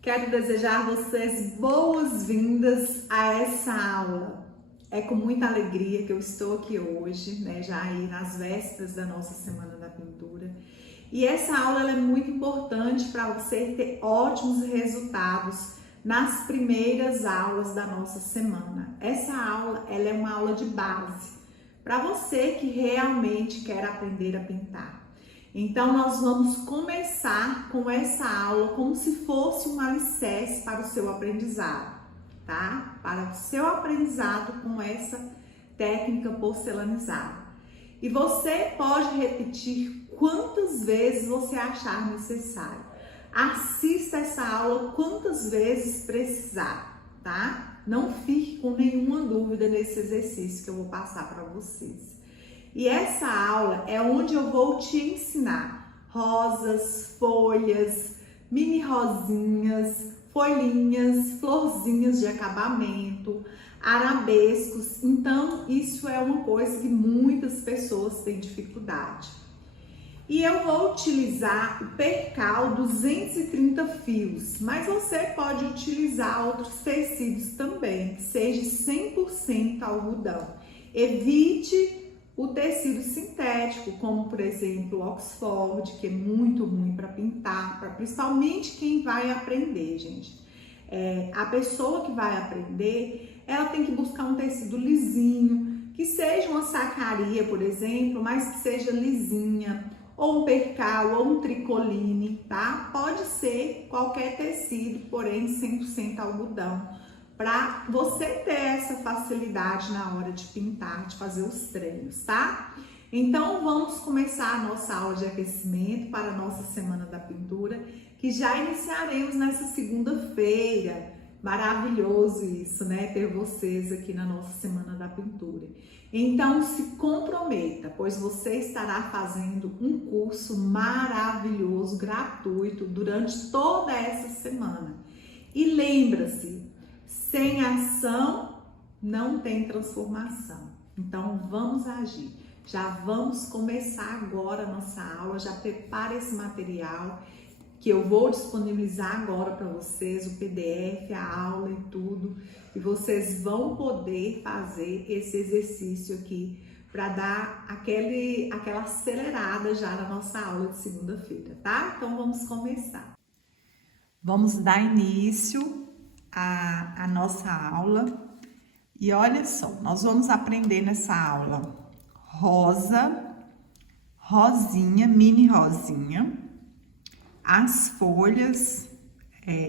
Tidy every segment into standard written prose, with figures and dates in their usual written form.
Quero desejar a vocês boas-vindas a essa aula. É com muita alegria que eu estou aqui hoje, né, já aí nas vésperas da nossa Semana da Pintura. E essa aula ela é muito importante para você ter ótimos resultados nas primeiras aulas da nossa semana. Essa aula ela é uma aula de base para você que realmente quer aprender a pintar. Então, nós vamos começar com essa aula como se fosse um alicerce para o seu aprendizado, tá? Para o seu aprendizado com essa técnica porcelanizada. E você pode repetir quantas vezes você achar necessário. Assista essa aula quantas vezes precisar, tá? Não fique com nenhuma dúvida nesse exercício que eu vou passar para vocês. E essa aula é onde eu vou te ensinar rosas, folhas, mini rosinhas, folhinhas, florzinhas de acabamento, arabescos. Então, isso é uma coisa que muitas pessoas têm dificuldade. E eu vou utilizar o percal 230 fios, mas você pode utilizar outros tecidos também, que seja 100% algodão. Evite o tecido sintético, como por exemplo o Oxford, que é muito ruim para pintar, principalmente quem vai aprender, gente. A pessoa que vai aprender, ela tem que buscar um tecido lisinho, que seja uma sacaria, por exemplo, mas que seja lisinha, ou um percal, ou um tricoline, tá? Pode ser qualquer tecido, porém 100% algodão, para você ter essa facilidade na hora de pintar, de fazer os treinos, tá? Então, vamos começar a nossa aula de aquecimento para a nossa Semana da Pintura, que já iniciaremos nessa segunda-feira. Maravilhoso isso, né? Ter vocês aqui na nossa Semana da Pintura. Então, se comprometa, pois você estará fazendo um curso maravilhoso, gratuito, durante toda essa semana. E lembra-se, sem ação não tem transformação. Então vamos agir. Já vamos começar agora a nossa aula. Já prepara esse material que eu vou disponibilizar agora para vocês, o PDF, a aula e tudo. E vocês vão poder fazer esse exercício aqui para dar aquela acelerada já na nossa aula de segunda-feira, tá? Então vamos começar. Vamos dar início a nossa aula e olha só, nós vamos aprender nessa aula rosa, rosinha, mini rosinha, as folhas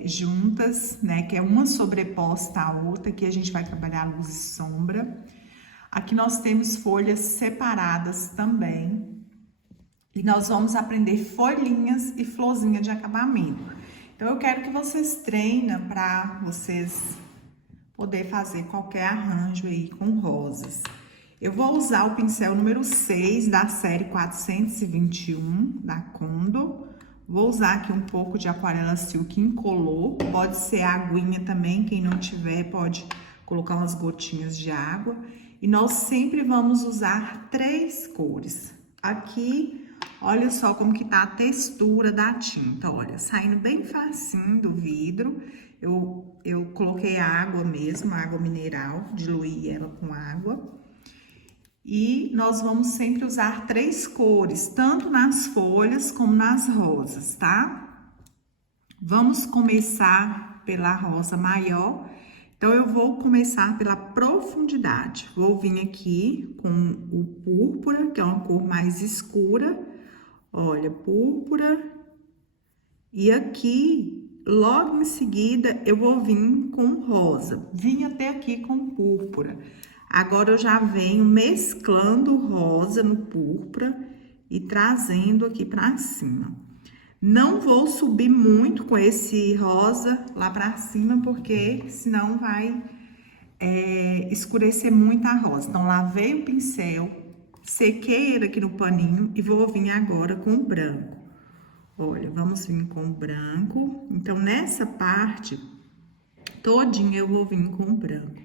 juntas, né, que é uma sobreposta à outra, que a gente vai trabalhar luz e sombra. Aqui nós temos folhas separadas também e nós vamos aprender folhinhas e florzinha de acabamento. Então, eu quero que vocês treinem para vocês poder fazer qualquer arranjo aí com rosas. Eu vou usar o pincel número 6 da série 421 da Condo. Vou usar aqui um pouco de aquarela silk incolor. Pode ser aguinha também, quem não tiver pode colocar umas gotinhas de água. E nós sempre vamos usar 3 cores. Aqui, olha só como que tá a textura da tinta, olha, saindo bem facinho do vidro. Eu coloquei água mesmo, água mineral, diluí ela com água. E nós vamos sempre usar 3 cores, tanto nas folhas como nas rosas, tá? Vamos começar pela rosa maior. Então, eu vou começar pela profundidade. Vou vir aqui com o púrpura, que é uma cor mais escura. Olha, púrpura. E aqui, logo em seguida, eu vou vir com rosa. Vim até aqui com púrpura. Agora, eu já venho mesclando rosa no púrpura e trazendo aqui pra cima. Não vou subir muito com esse rosa lá pra cima, porque senão vai escurecer muito a rosa. Então, lavei o pincel, sequei ele aqui no paninho e vou vir agora com o branco. Olha, vamos vir com o branco. Então, nessa parte todinha eu vou vir com o branco.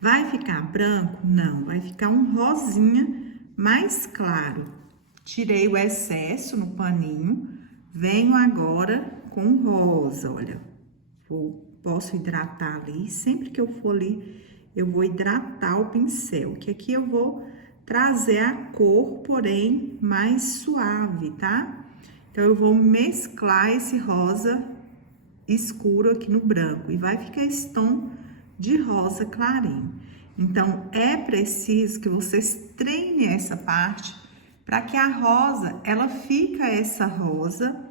Vai ficar branco? Não, vai ficar um rosinha mais claro. Tirei o excesso no paninho. Venho agora com rosa, olha. Posso hidratar ali. Sempre que eu for ali, eu vou hidratar o pincel, que aqui eu vou trazer a cor, porém, mais suave, tá? Então, eu vou mesclar esse rosa escuro aqui no branco e vai ficar esse tom de rosa clarinho. Então, é preciso que vocês treinem essa parte para que a rosa, ela fica essa rosa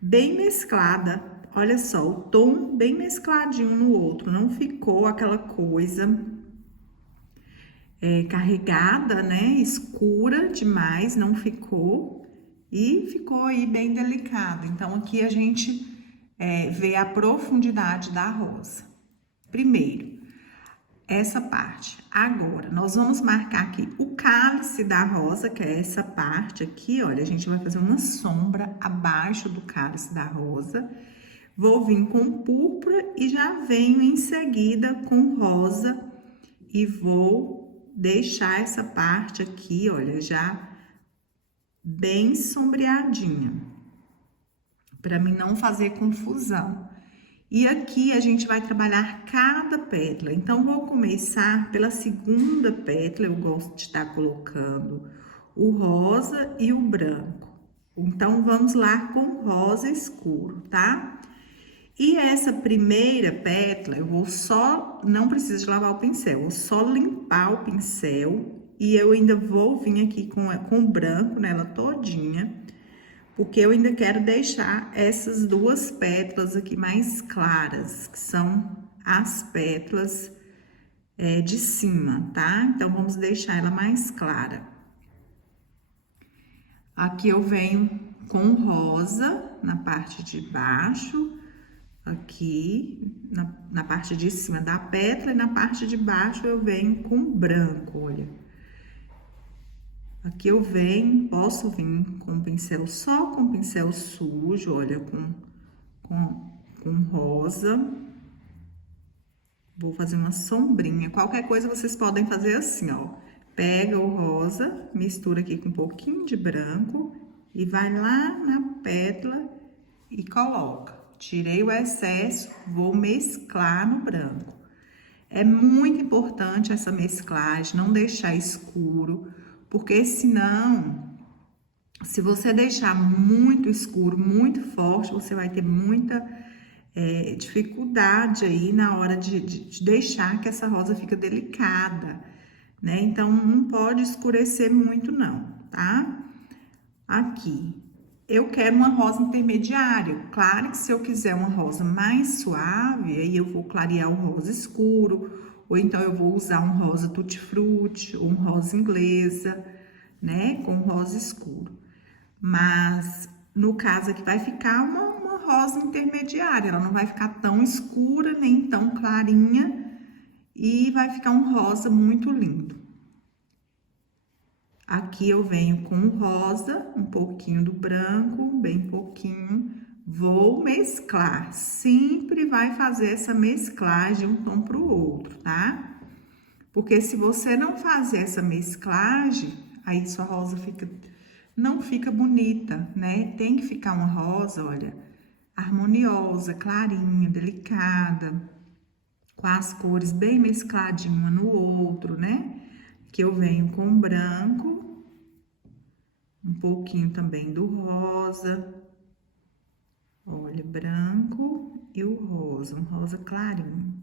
bem mesclada. Olha só, o tom bem mescladinho no outro, não ficou aquela coisa carregada, né? Escura demais, não ficou. E ficou aí bem delicado. Então, aqui a gente vê a profundidade da rosa. Primeiro, essa parte. Agora, nós vamos marcar aqui o cálice da rosa, que é essa parte aqui, olha, a gente vai fazer uma sombra abaixo do cálice da rosa. Vou vir com púrpura e já venho em seguida com rosa e vou deixar essa parte aqui, olha, já bem sombreadinha, para mim não fazer confusão. E aqui a gente vai trabalhar cada pétala. Então, vou começar pela segunda pétala, eu gosto de estar colocando o rosa e o branco. Então, vamos lá com rosa escuro, tá? E essa primeira pétala, eu vou só, não preciso de lavar o pincel, vou só limpar o pincel e eu ainda vou vir aqui com o branco nela todinha, porque eu ainda quero deixar essas duas pétalas aqui mais claras, que são as pétalas de cima, tá? Então, vamos deixar ela mais clara. Aqui eu venho com rosa na parte de baixo, aqui na parte de cima da pétala, e na parte de baixo eu venho com branco, olha. Aqui eu venho, posso vir com pincel, só com pincel sujo, olha, com rosa. Vou fazer uma sombrinha, qualquer coisa vocês podem fazer assim, ó. Pega o rosa, mistura aqui com um pouquinho de branco e vai lá na pétala e coloca. Tirei o excesso, vou mesclar no branco. É muito importante essa mesclagem, não deixar escuro, porque senão, se você deixar muito escuro, muito forte, você vai ter muita dificuldade aí na hora de deixar que essa rosa fica delicada, né? Então, não pode escurecer muito não, tá? Aqui. Eu quero uma rosa intermediária. Claro que se eu quiser uma rosa mais suave, aí eu vou clarear o rosa escuro, ou então eu vou usar um rosa tutti-frutti, ou um rosa inglesa, né, com rosa escuro. Mas, no caso aqui, vai ficar uma rosa intermediária, ela não vai ficar tão escura, nem tão clarinha, e vai ficar um rosa muito lindo. Aqui eu venho com rosa, um pouquinho do branco, bem pouquinho. Vou mesclar, sempre vai fazer essa mesclagem de um tom para o outro, tá? Porque se você não fazer essa mesclagem, aí sua rosa não fica bonita, né? Tem que ficar uma rosa, olha, harmoniosa, clarinha, delicada, com as cores bem mescladinhas uma no outro, né? Que eu venho com branco, um pouquinho também do rosa, olha, branco e o rosa, um rosa clarinho.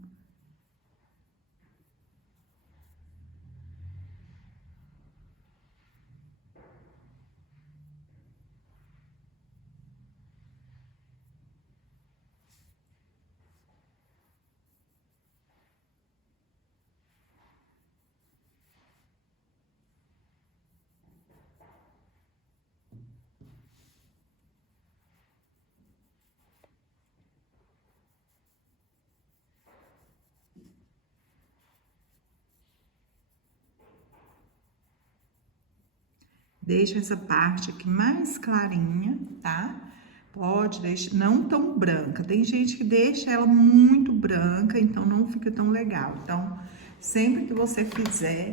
Deixa essa parte aqui mais clarinha, tá? Pode deixar, não tão branca. Tem gente que deixa ela muito branca, então não fica tão legal. Então, sempre que você fizer,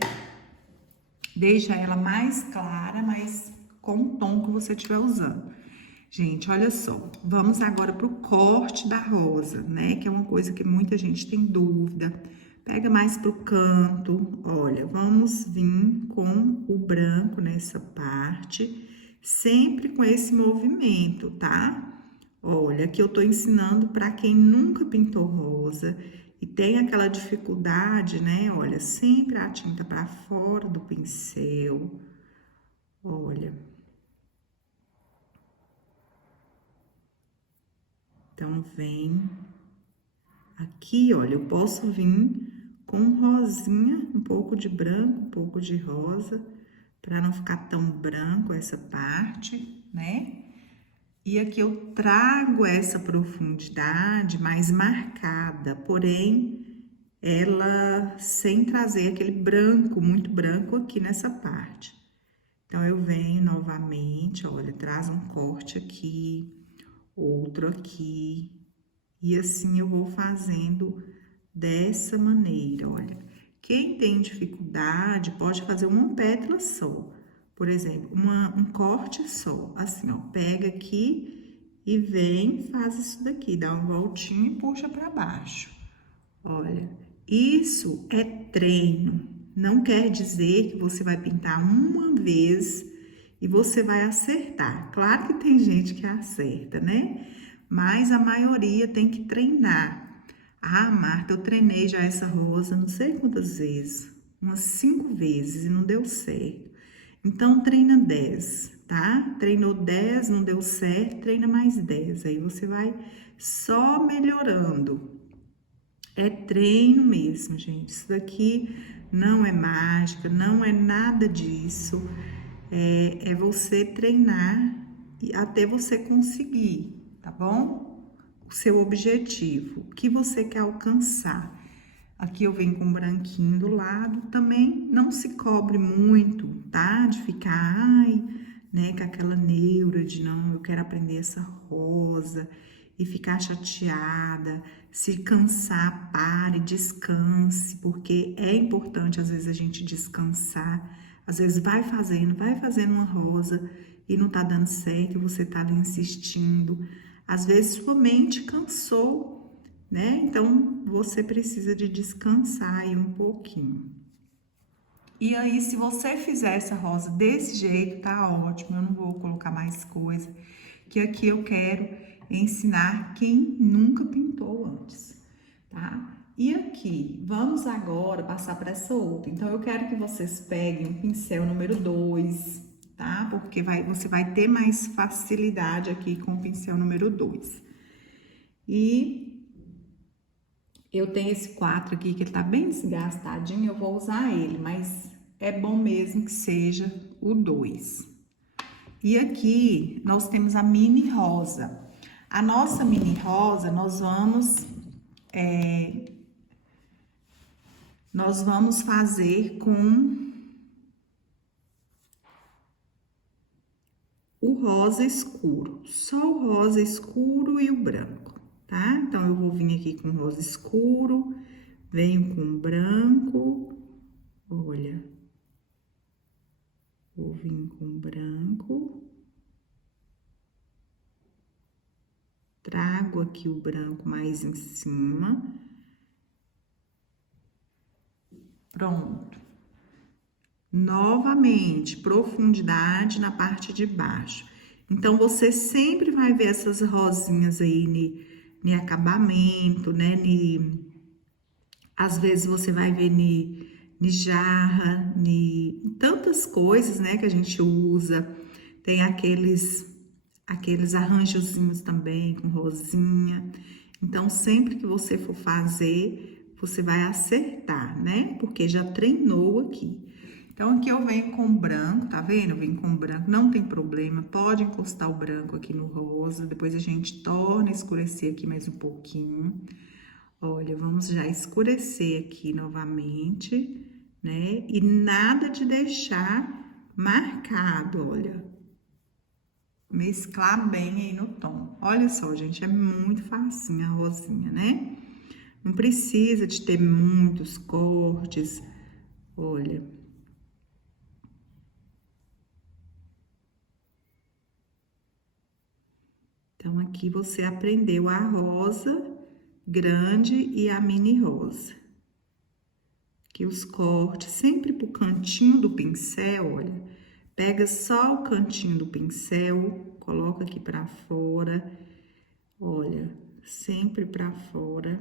deixa ela mais clara, mas com o tom que você estiver usando. Gente, olha só, vamos agora pro corte da rosa, né? Que é uma coisa que muita gente tem dúvida. Pega mais pro canto, olha, vamos vir com o branco nessa parte, sempre com esse movimento, tá? Olha, que eu tô ensinando para quem nunca pintou rosa e tem aquela dificuldade, né? Olha, sempre a tinta para fora do pincel. Olha. Então, vem aqui, olha, eu posso vir com rosinha, um pouco de branco, um pouco de rosa, para não ficar tão branco essa parte, né? E aqui eu trago essa profundidade mais marcada, porém, ela sem trazer aquele branco, muito branco aqui nessa parte. Então, eu venho novamente, olha, traz um corte aqui, outro aqui, e assim eu vou fazendo dessa maneira, olha. Quem tem dificuldade pode fazer uma pétala só. Por exemplo, um corte só. Assim, ó, pega aqui e vem, faz isso daqui, dá uma voltinha e puxa para baixo. Olha, isso é treino. Não quer dizer que você vai pintar uma vez e você vai acertar. Claro que tem gente que acerta, né? Mas a maioria tem que treinar. Ah, Marta, eu treinei já essa rosa não sei quantas vezes, umas 5 vezes e não deu certo. Então, treina 10, tá? Treinou 10, não deu certo, treina mais 10. Aí você vai só melhorando. É treino mesmo, gente. Isso daqui não é mágica, não é nada disso. É você treinar até você conseguir, tá bom? O seu objetivo, o que você quer alcançar. Aqui eu venho com branquinho do lado, também não se cobre muito, tá? De ficar, ai, né, com aquela neura de não, eu quero aprender essa rosa e ficar chateada. Se cansar, pare, descanse, porque é importante às vezes a gente descansar. Às vezes vai fazendo uma rosa e não tá dando certo, você tá ali insistindo. Às vezes sua mente cansou, né? Então você precisa de descansar aí um pouquinho. E aí, se você fizer essa rosa desse jeito, tá ótimo. Eu não vou colocar mais coisa, que aqui eu quero ensinar quem nunca pintou antes, tá? E aqui, vamos agora passar para essa outra. Então, eu quero que vocês peguem o pincel número 2, tá? Porque você vai ter mais facilidade aqui com o pincel número 2. E eu tenho esse 4 aqui, que ele tá bem desgastadinho, eu vou usar ele, mas é bom mesmo que seja o 2. E aqui, nós temos a mini rosa. A nossa mini rosa, nós vamos fazer com o rosa escuro, só o rosa escuro e o branco, tá? Então, eu vou vir aqui com o rosa escuro, venho com o branco, olha, vou vir com o branco, trago aqui o branco mais em cima, pronto. Novamente, profundidade na parte de baixo. Então, você sempre vai ver essas rosinhas aí no acabamento, né? Às vezes, você vai ver no jarra, tantas coisas, né? Que a gente usa. Tem aqueles arranjozinhos também com rosinha. Então, sempre que você for fazer, você vai acertar, né? Porque já treinou aqui. Então, aqui eu venho com branco, tá vendo? Eu venho com branco, não tem problema, pode encostar o branco aqui no rosa, depois a gente torna a escurecer aqui mais um pouquinho. Olha, vamos já escurecer aqui novamente, né? E nada de deixar marcado, olha. Mesclar bem aí no tom. Olha só, gente, é muito facinho a rosinha, né? Não precisa de ter muitos cortes, olha. Então, aqui você aprendeu a rosa grande e a mini rosa. Aqui os cortes sempre pro cantinho do pincel, olha. Pega só o cantinho do pincel, coloca aqui pra fora. Olha, sempre pra fora.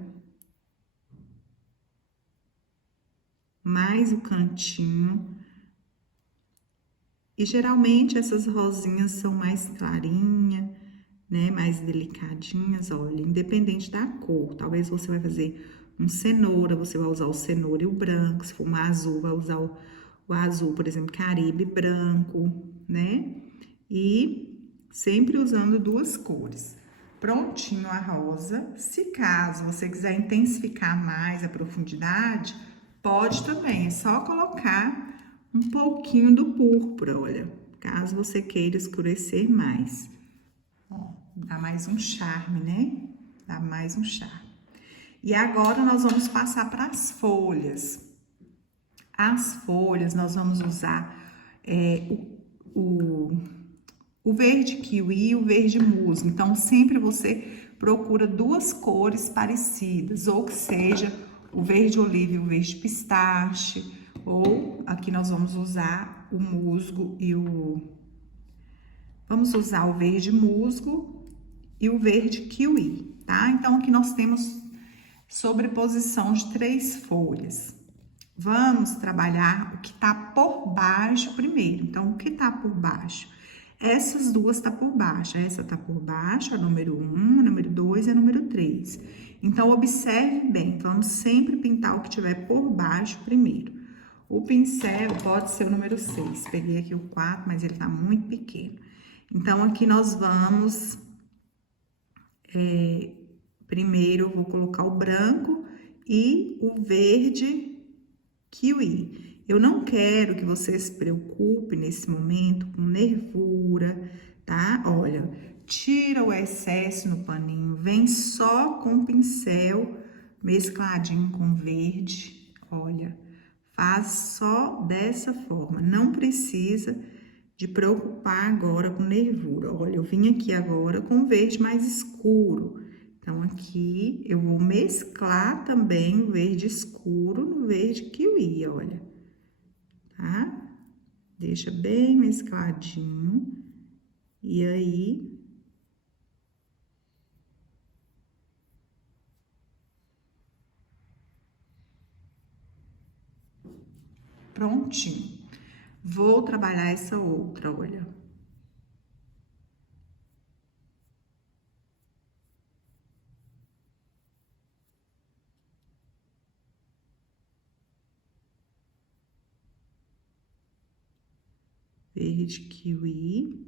Mais o cantinho. E geralmente essas rosinhas são mais clarinhas, né? Mais delicadinhas, olha, independente da cor. Talvez você vai fazer um cenoura, você vai usar o cenoura e o branco. Se for uma azul, vai usar o azul, por exemplo, Caribe branco, né? E sempre usando duas cores. Prontinho a rosa. Se caso você quiser intensificar mais a profundidade, pode também, é só colocar um pouquinho do púrpura, olha, caso você queira escurecer mais. Ó, dá mais um charme, né? Dá mais um charme. E agora nós vamos passar para as folhas. As folhas nós vamos usar o verde kiwi e o verde musgo. Então, sempre você procura duas cores parecidas, ou que seja o verde oliva e o verde pistache, ou aqui nós vamos usar o musgo e vamos usar o verde musgo e o verde kiwi, tá? Então, aqui nós temos sobreposição de 3 folhas. Vamos trabalhar o que tá por baixo primeiro. Então, o que tá por baixo? Essas duas tá por baixo. Essa tá por baixo, a número 1, a número 2 e a número 3. Então, observe bem. Vamos sempre pintar o que tiver por baixo primeiro. O pincel pode ser o número 6. Peguei aqui o 4, mas ele tá muito pequeno. Então, aqui nós vamos... primeiro, eu vou colocar o branco e o verde kiwi. Eu não quero que você se preocupe nesse momento com nervura, tá? Olha, tira o excesso no paninho, vem só com o pincel mescladinho com verde, olha, faz só dessa forma, não precisa de preocupar agora com nervura. Olha, eu vim aqui agora com verde mais escuro. Então, aqui eu vou mesclar também o verde escuro no verde kiwi, olha. Tá? Deixa bem mescladinho. E aí... prontinho. Vou trabalhar essa outra, olha. Verde kiwi.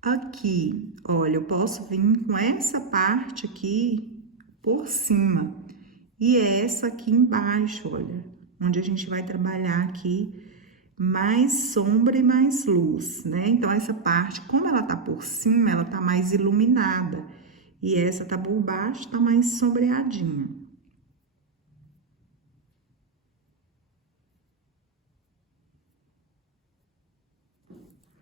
Aqui, olha, eu posso vir com essa parte aqui por cima. E essa aqui embaixo, olha, onde a gente vai trabalhar aqui mais sombra e mais luz, né? Então, essa parte, como ela tá por cima, ela tá mais iluminada. E essa tá por baixo, tá mais sombreadinha.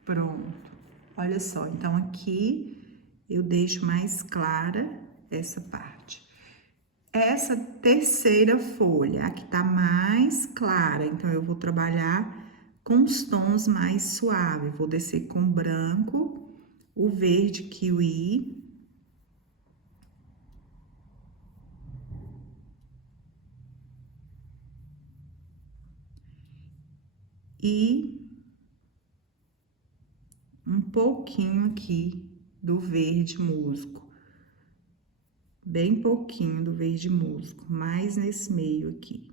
Pronto. Olha só, então aqui eu deixo mais clara essa parte. Essa terceira folha, aqui tá mais clara, então eu vou trabalhar com os tons mais suaves. Vou descer com branco, o verde kiwi. E um pouquinho aqui do verde musgo. Bem pouquinho do verde musgo, mais nesse meio aqui.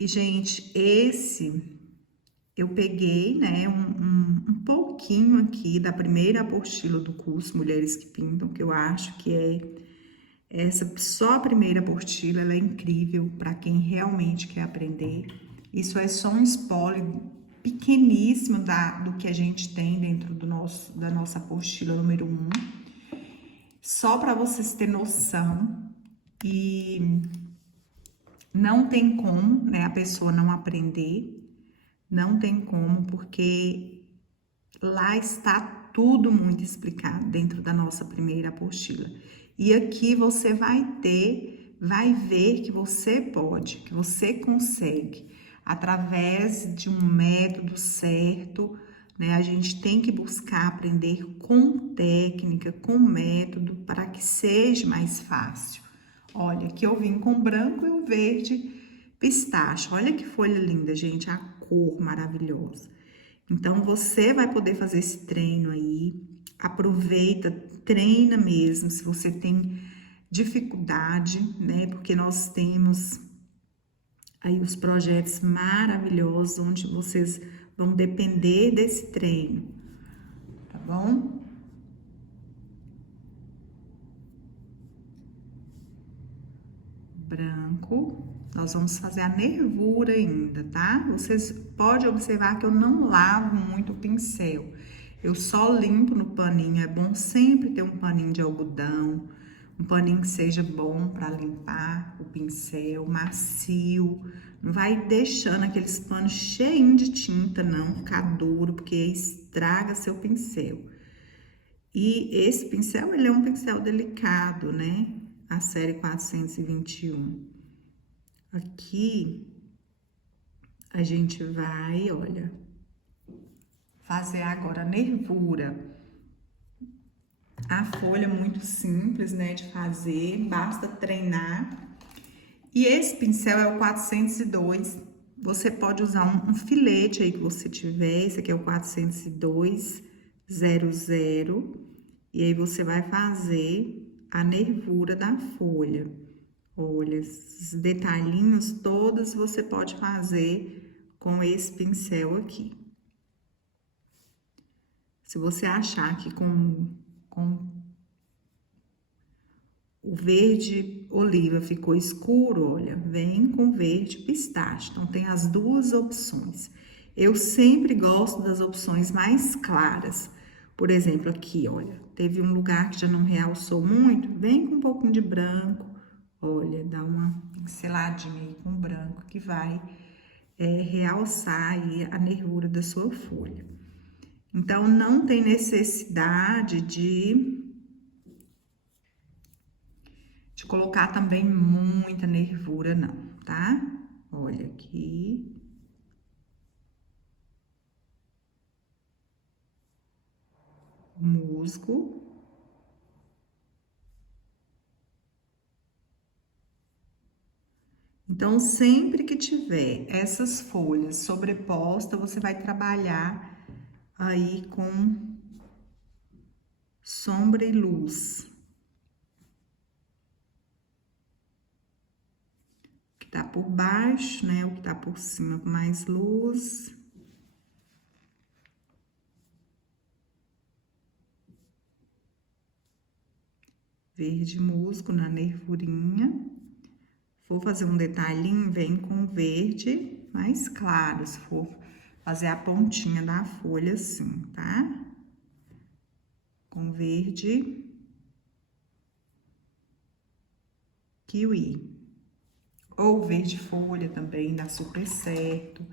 E, gente, esse eu peguei, né, um pouquinho aqui da primeira apostila do curso Mulheres que Pintam, que eu acho que só a primeira apostila, ela é incrível para quem realmente quer aprender. Isso é só um spoiler pequeníssimo do que a gente tem dentro da nossa apostila número 1. Só para vocês terem noção. E não tem como, né, a pessoa não aprender. Não tem como, porque lá está tudo muito explicado dentro da nossa primeira apostila. E aqui você vai ver que você pode, que você consegue, através de um método certo, né? A gente tem que buscar aprender com técnica, com método, para que seja mais fácil. Olha, aqui eu vim com o branco e o verde pistache. Olha que folha linda, gente, a cor maravilhosa. Então, você vai poder fazer esse treino aí. Aproveita, treina mesmo, se você tem dificuldade, né? Porque nós temos aí os projetos maravilhosos, onde vocês vão depender desse treino, tá bom? Branco. Nós vamos fazer a nervura ainda, tá? Vocês podem observar que eu não lavo muito o pincel. Eu só limpo no paninho. É bom sempre ter um paninho de algodão, um paninho que seja bom para limpar o pincel, macio. Não vai deixando aqueles panos cheinhos de tinta, não, ficar duro, porque estraga seu pincel. E esse pincel, ele é um pincel delicado, né? A série 421. Aqui, a gente vai, olha, fazer agora a nervura. A folha é muito simples, né, de fazer, basta treinar. E esse pincel é o 402. Você pode usar um filete aí que você tiver. Esse aqui é o 402 00. E aí você vai fazer a nervura da folha. Olha, esses detalhinhos todos você pode fazer com esse pincel aqui. Se você achar que com o verde oliva ficou escuro, olha, vem com verde pistache. Então, tem as duas opções. Eu sempre gosto das opções mais claras. Por exemplo, aqui, olha, teve um lugar que já não realçou muito, vem com um pouquinho de branco. Olha, dá uma pinceladinha aí com branco que vai realçar aí a nervura da sua folha. Então, não tem necessidade de colocar também muita nervura, não, tá? Olha aqui. Musgo. Então, sempre que tiver essas folhas sobrepostas, você vai trabalhar aí com sombra e luz. O que tá por baixo, né? O que tá por cima com mais luz. Verde musgo na nervurinha. For fazer um detalhinho, vem com verde mais claro, se for fazer a pontinha da folha assim, tá? Com verde kiwi. Ou verde folha também, dá super certo.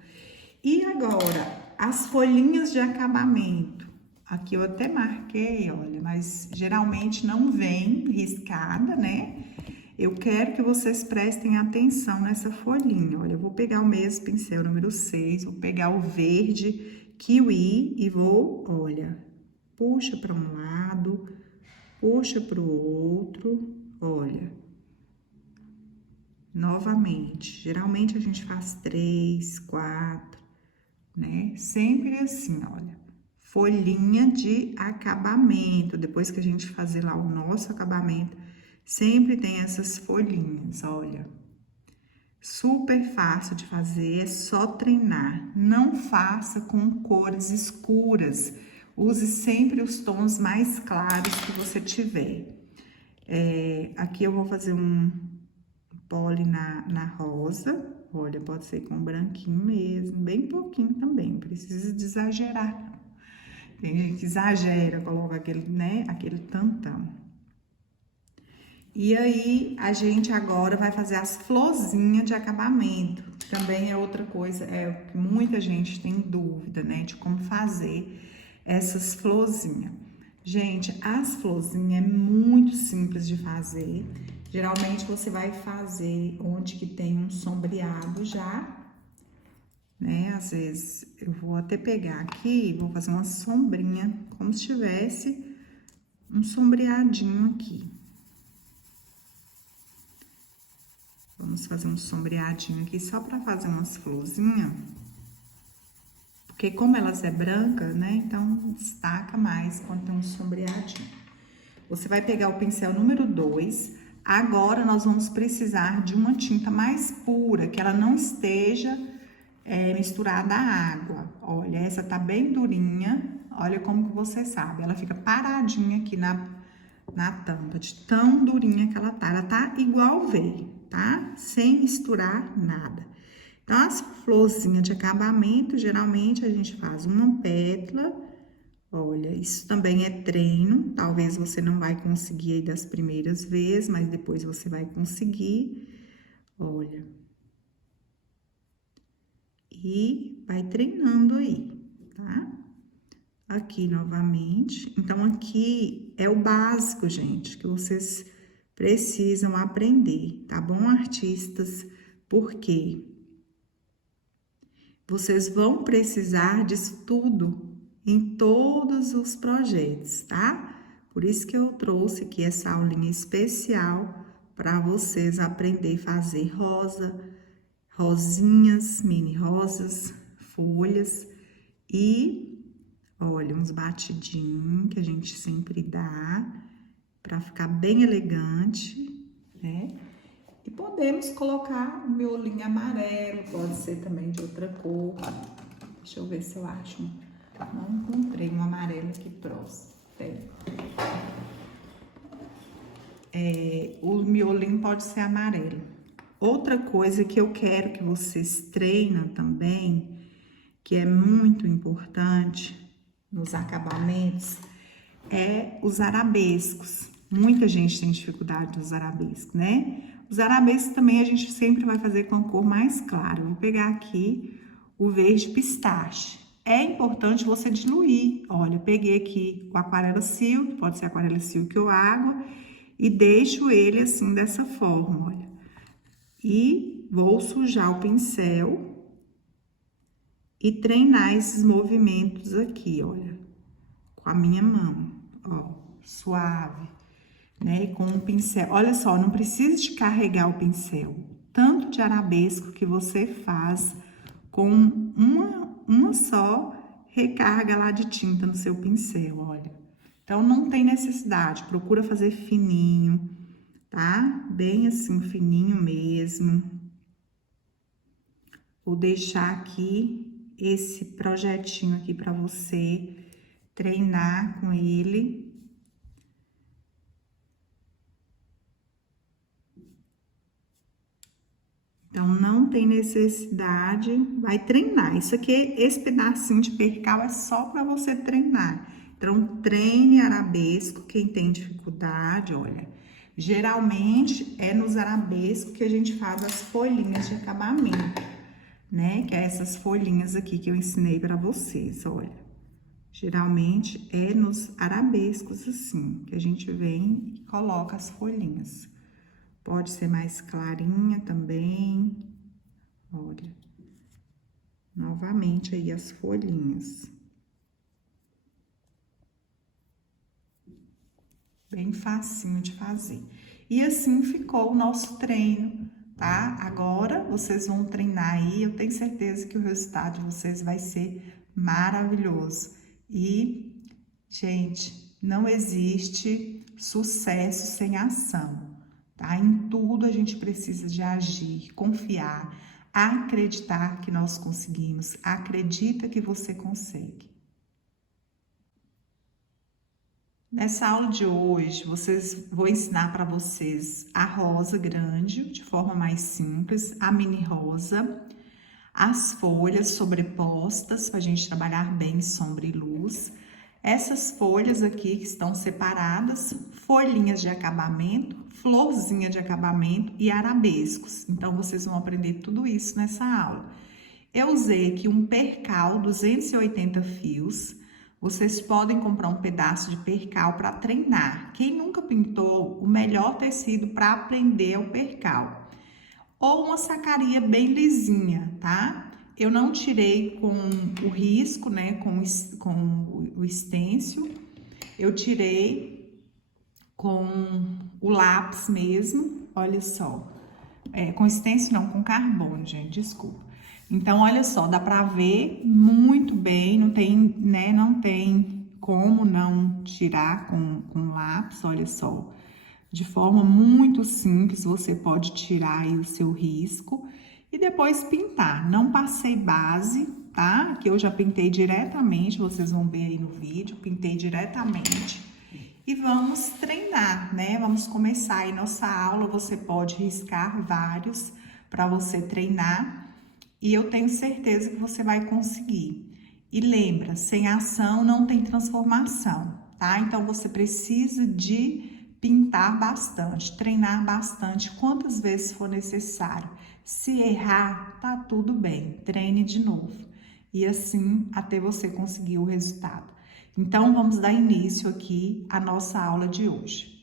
E agora, as folhinhas de acabamento. Aqui eu até marquei, olha, mas geralmente não vem riscada, né? Eu quero que vocês prestem atenção nessa folhinha. Olha, eu vou pegar o mesmo pincel número 6, vou pegar o verde kiwi e vou, olha, puxa para um lado, puxa para o outro, olha. Novamente, geralmente a gente faz 3, 4, né? Sempre assim, olha. Folhinha de acabamento, depois que a gente fazer lá o nosso acabamento, sempre tem essas folhinhas, olha. Super fácil de fazer, é só treinar. Não faça com cores escuras. Use sempre os tons mais claros que você tiver. Aqui eu vou fazer um pole na rosa. Olha, pode ser com branquinho mesmo, bem pouquinho também, não precisa de exagerar. Tem gente que exagera, coloca aquele, né, aquele tantão. E aí, a gente agora vai fazer as florzinhas de acabamento. Também é outra coisa, que muita gente tem dúvida, né, de como fazer essas florzinhas. Gente, as florzinhas é muito simples de fazer. Geralmente você vai fazer onde que tem um sombreado já, né? Às vezes eu vou até pegar aqui e vou fazer uma sombrinha, como se tivesse um sombreadinho aqui. Vamos fazer um sombreadinho aqui só pra fazer umas florzinhas. Porque como elas é branca, né? Então, destaca mais quando tem um sombreadinho. Você vai pegar o pincel número 2. Agora, nós vamos precisar de uma tinta mais pura, que ela não esteja misturada à água. Olha, essa tá bem durinha. Olha como que você sabe. Ela fica paradinha aqui na tampa, de tão durinha que ela tá. Ela tá igual veio, tá? Sem misturar nada. Então, as florzinhas de acabamento, geralmente a gente faz uma pétala. Olha, isso também é treino. Talvez você não vai conseguir aí das primeiras vezes, mas depois você vai conseguir. Olha. E vai treinando aí, tá? Aqui novamente. Então, aqui é o básico, gente, que vocês precisam aprender, tá bom, artistas? Porque vocês vão precisar disso tudo em todos os projetos, tá? Por isso que eu trouxe aqui essa aulinha especial para vocês aprender a fazer rosinhas, mini rosas, folhas e, olha, uns batidinhos que a gente sempre dá para ficar bem elegante, né? E podemos colocar um miolinho amarelo, pode ser também de outra cor. Deixa eu ver se eu acho. Não encontrei um amarelo aqui próximo. O miolinho pode ser amarelo. Outra coisa que eu quero que vocês treinem também, que é muito importante nos acabamentos, é os arabescos. Muita gente tem dificuldade dos arabescos, né? Os arabescos também a gente sempre vai fazer com a cor mais clara. Eu vou pegar aqui o verde pistache. É importante você diluir. Olha, eu peguei aqui o aquarela silk, pode ser aquarela silk ou água, e deixo ele assim dessa forma, olha. E vou sujar o pincel e treinar esses movimentos aqui, olha, com a minha mão, ó, suave, né? Com o pincel. Olha só, não precisa de carregar o pincel. Tanto de arabesco que você faz com uma só recarga lá de tinta no seu pincel, olha. Então, não tem necessidade. Procura fazer fininho, tá? Bem assim, fininho mesmo. Vou deixar aqui esse projetinho aqui para você treinar com ele. Então, não tem necessidade, vai treinar. Isso aqui, esse pedacinho de percal é só para você treinar. Então, treine arabesco, quem tem dificuldade, olha. Geralmente, é nos arabescos que a gente faz as folhinhas de acabamento, né? Que é essas folhinhas aqui que eu ensinei para vocês, olha. Geralmente, é nos arabescos assim, que a gente vem e coloca as folhinhas. Pode ser mais clarinha também. Olha. Novamente aí as folhinhas. Bem facinho de fazer. E assim ficou o nosso treino, tá? Agora, vocês vão treinar aí. Eu tenho certeza que o resultado de vocês vai ser maravilhoso. E, gente, não existe sucesso sem ação. Tá? Em tudo a gente precisa de agir, confiar, acreditar que nós conseguimos. Acredita que você consegue. Nessa aula de hoje, vou ensinar para vocês a rosa grande, de forma mais simples, a mini rosa, as folhas sobrepostas, para a gente trabalhar bem sombra e luz. Essas folhas aqui que estão separadas, folhinhas de acabamento, florzinha de acabamento e arabescos. Então, vocês vão aprender tudo isso nessa aula. Eu usei aqui um percal 280 fios, Vocês podem comprar um pedaço de percal para treinar. Quem nunca pintou, o melhor tecido para aprender é o percal. Ou uma sacaria bem lisinha, tá? Eu não tirei com o risco, né? Com o estêncil. Eu tirei com o lápis mesmo, olha só. Com estêncil não, com carbono, gente, desculpa. Então, olha só, dá pra ver muito bem, não tem, né, não tem como não tirar com lápis, olha só. De forma muito simples, você pode tirar aí o seu risco e depois pintar. Não passei base, tá? Que eu já pintei diretamente, vocês vão ver aí no vídeo, pintei diretamente. E vamos treinar, né? Vamos começar aí nossa aula, você pode riscar vários para você treinar. E eu tenho certeza que você vai conseguir. E lembra, sem ação não tem transformação, tá? Então, você precisa de pintar bastante, treinar bastante, quantas vezes for necessário. Se errar, tá tudo bem, treine de novo. E assim, até você conseguir o resultado. Então, vamos dar início aqui à nossa aula de hoje.